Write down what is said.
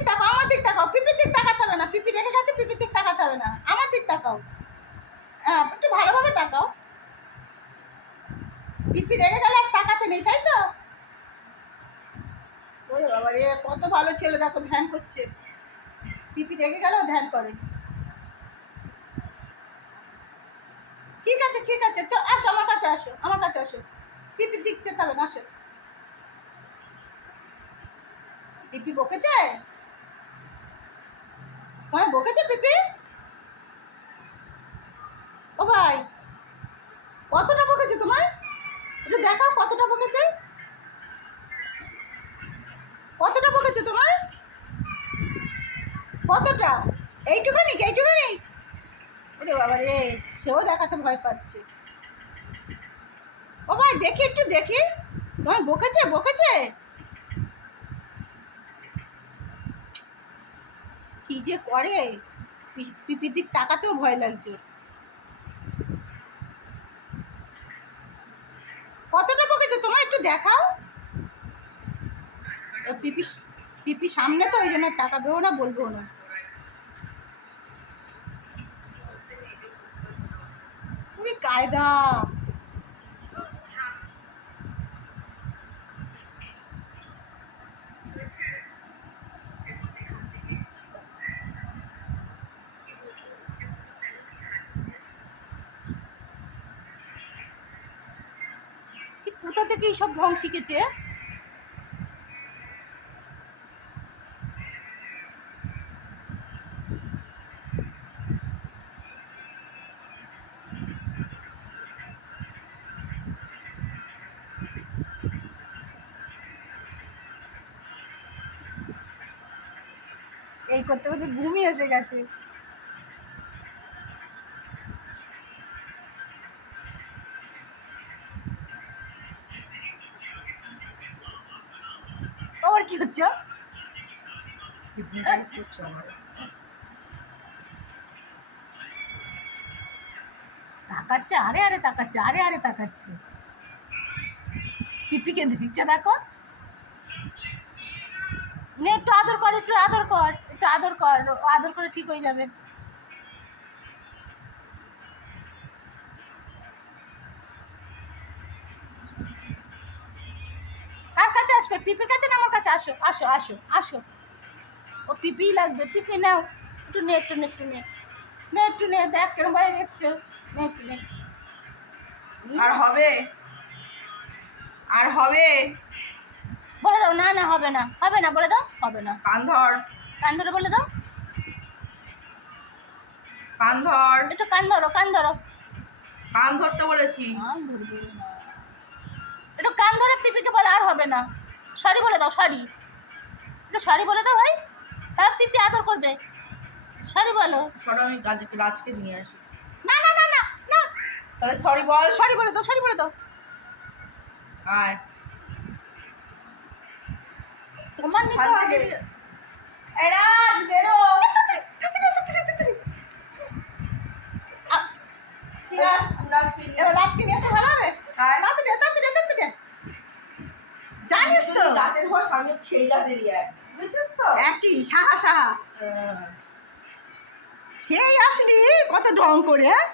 দিক তাকাও, আমার দিক তাকাও, পিপির দিক তাকাতে হবে না, পিপি রেখে গেছে, পিপির দিক তাকাতে হবে না, আমার দিক তাকাও, হ্যাঁ একটু ভালোভাবে তাকাও। পিপি রেখে গেলে আর তাকাতে নেই, তাই তো? ওরে বাবা রে, কত ভালো ছেলে, দেখো ধ্যান করছে। পিপি রেখে গেলেও ধ্যান করে। ঠিক আছে ঠিক আছে, আসো আমার কাছে, আসো আমার কাছে, আসো। পিপির দিক যেতে হবে না, আসো। পিপি বকেছে? তোমায় বকেছে পিপি? ও ভাই, কতটা বকেছে তোমায়? একটু দেখাও কতটা বকেছে, কতটা বকেছে তোমায়, কতটা? এইটুখানি, এইটুখানি? ওরে বাবা রে, সেও দেখাতে ভয় পাচ্ছে। ও ভাই দেখি, একটু দেখি, তোমায় বকেছে, বকেছে? কি যে করে, পিপির দিক তাকাতেও ভয় লাগছে। কতটা বকেছে তোমায়, একটু দেখাও। পিপি, পিপি সামনে তো, ওই জন্য তাকাবেও না, বলবেও না। পুরি কায়দা। কোথা থেকে এইসব ঢং শিখেছে? এই করতে করতে ঘুমিয়ে এসে গেছে। ওর কি হচ্ছে? তাকাচ্ছে, আরে আরে তাকাচ্ছে, আরে আরে তাকাচ্ছে। পিপিকে দেখছে, দেখো। নে একটু আদর কর, একটু আদর কর, একটু আদর কর, আদর করে ঠিক হয়ে যাবে। কার কাছে আসবে? পিপির কাছে না আমার কাছে? আসো আসো আসো আসো। ও পিপি লাগবে, পিপি নাও, একটু নে, একটু নে, একটু নে, নে একটু নে, দেখ কেরম ভাই দেখছো, নে একটু নে। আর হবে? আর হবে? বলে দাও, না না হবে না, হবে না, বলে দাও হবে না। কান ধর, কান ধরে বলে দাও, কান ধর, একটু কান ধরো, কান ধরো। কান ধরতে বলেছি। কান ধরবে না, একটু কান ধরে পিপিকে বলে আর হবে না। সরি বলে দাও, সরি, একটু সরি বলে দাও ভাই, হ্যাঁ পিপি আদর করবে। সরি বলো। সরো, আমি রাজকে নিয়ে আসি। না না না না না, তাহলে সরি বল। সরি বলে দাও, সরি বলে দাও। আয় তোমার নিতে ওখান হবে। থেকে। এই রাজ, বেরো। এবার রাজকে নিয়ে এসে ভালো হবে। হ্যাঁ। তাড়াতাড়ি তাড়াতাড়ি তাড়াতাড়ি, জানিস তো জাতের হোস, আমি সেই জাতেরই এক, বুঝছিস তো? একই সাহা সাহা। সেই আসলি কত ঢং করে, হ্যাঁ